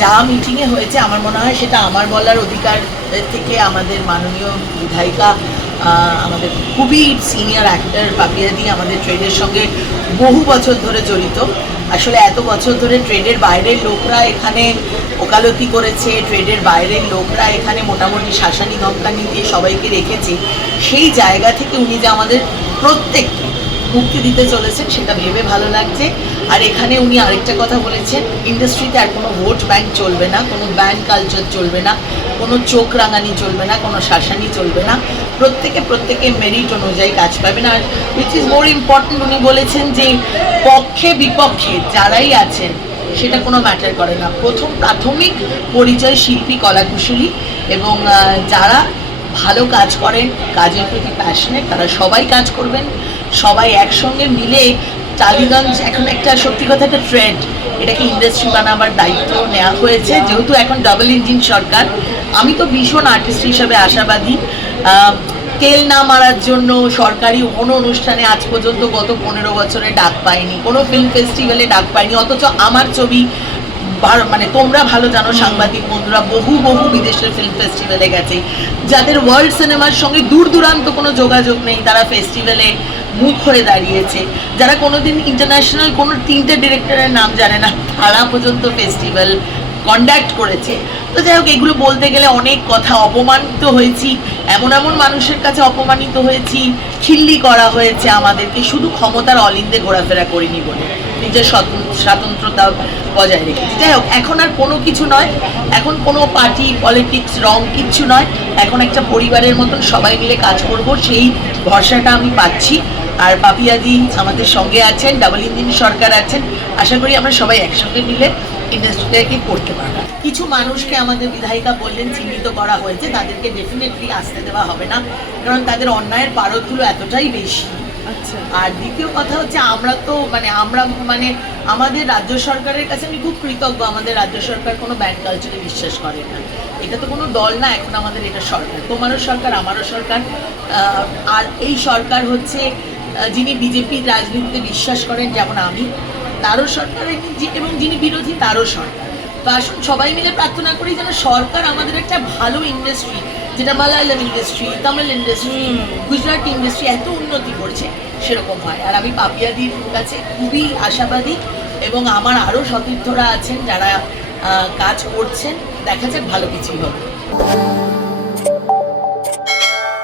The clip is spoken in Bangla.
যা মিটিংয়ে হয়েছে আমার মনে হয় সেটা আমার বলার অধিকার থেকে আমাদের মাননীয় বিধায়িকা আমাদের খুবই সিনিয়র অ্যাক্টর পাপিয়াদি আমাদের ট্রেডের সঙ্গে বহু বছর ধরে জড়িত। আসলে এত বছর ধরে ট্রেডের বাইরের লোকরা এখানে ওকালতি করেছে, ট্রেডের বাইরের লোকরা এখানে মোটামুটি শাসানি ধমকানি দিয়ে সবাইকে রেখেছে। সেই জায়গা থেকে উনি যে আমাদের প্রত্যেককে মুক্তি দিতে চলেছেন সেটা ভেবে ভালো লাগছে। আর এখানে উনি আরেকটা কথা বলেছেন, ইন্ডাস্ট্রিতে আর কোনো ভোট ব্যাংক চলবে না, কোনো ব্যান্ড কালচার চলবে না, কোনো চোখ রাঙানি চলবে না, কোনো শাসানি চলবে না, প্রত্যেকে মেরিট অনুযায়ী কাজ পাবেন। আর উইচ ইজ মোর ইম্পর্টেন্ট, উনি বলেছেন যে পক্ষে বিপক্ষে যারাই আছেন সেটা কোনো ম্যাটার করে না, প্রথম প্রাথমিক পরিচয় শিল্পী কলাকুশলী এবং যারা ভালো কাজ করেন, কাজের প্রতি প্যাশনেট, তারা সবাই কাজ করবেন, সবাই একসঙ্গে মিলে। টালিগঞ্জ এখন একটা সত্যি কথা একটা ট্রেন্ড, এটাকে ইন্ডাস্ট্রি বানাবার দায়িত্ব নেওয়া হয়েছে যেহেতু এখন ডাবল ইঞ্জিন সরকার। আমি তো ভীষণ আর্টিস্ট হিসাবে আশাবাদী। তেল না মারার জন্য সরকারি কোনো অনুষ্ঠানে আজ পর্যন্ত গত 15 বছরে ডাক পাইনি, কোনো ফিল্ম ফেস্টিভ্যালে ডাক পাইনি, অথচ আমার ছবি মানে তোমরা ভালো জানো সাংবাদিক বন্ধুরা বহু বিদেশের ফিল্ম ফেস্টিভ্যালে গেছে, যাদের ওয়ার্ল্ড সিনেমার সঙ্গে দূর দূরান্ত কোনো যোগাযোগ নেই, তারা ফেস্টিভ্যালে মুখ হয়ে দাঁড়িয়েছে। যারা কোনোদিন ইন্টারন্যাশনাল কোনো 3টে ডিরেক্টরের নাম জানে না, তারা পর্যন্ত ফেস্টিভ্যাল কন্ডাক্ট করেছে। তো যাই হোক, এগুলো বলতে গেলে অনেক কথা। অপমানিত হয়েছি, এমন মানুষের কাছে অপমানিত হয়েছি, খিল্লি করা হয়েছে আমাদেরকে, শুধু ক্ষমতার অলিন্দে ঘোরাফেরা করিনি বলে নিজের স্বাতন্ত্রতা বজায় রেখেছি। যাই হোক, এখন আর কোনো কিছু নয়, এখন কোনো পার্টি পলিটিক্স রং কিচ্ছু নয়, এখন একটা পরিবারের মতন সবাই মিলে কাজ করব, সেই ভরসাটা আমি পাচ্ছি। আর পাপিয়াদি আমাদের সঙ্গে আছেন, ডাবল ইঞ্জিন সরকার আছেন, আশা করি আমরা সবাই একসঙ্গে মিলে ইন্ডাস্ট্রিটাকে করতে পারবো। কিছু মানুষকে আমাদের বিধায়িকা বললেন চিহ্নিত করা হয়েছে, তাদেরকে ডেফিনেটলি আসতে দেওয়া হবে না, কারণ তাদের অন্যায়ের পারদগুলো এতটাই বেশি। আর দ্বিতীয় কথা হচ্ছে, আমরা আমাদের রাজ্য সরকারের কাছে আমি খুব কৃতজ্ঞ। আমাদের রাজ্য সরকার কোনো ব্যান্ড কালচারে বিশ্বাস করে না। এটা তো কোনো দল না, এখন আমাদের এটা সরকার, তোমারও সরকার আমারও সরকার। আর এই সরকার হচ্ছে যিনি বিজেপির রাজনীতিতে বিশ্বাস করেন যেমন আমি, তারও সরকার, এবং যিনি বিরোধী তারও সরকার। তো আসুন সবাই মিলে প্রার্থনা করি যেন সরকার আমাদের একটা ভালো ইন্ডাস্ট্রি, যেটা Malayalam industry, Tamil industry, Gujarati industry এত উন্নতি করছে, সেরকম হয়। আর আমি পাপিয়াদির কাছে খুবই আশাবাদী, এবং আমার আরও সতীর্থরা আছেন যারা কাজ করছেন, দেখা যাক ভালো কিছুই হবে।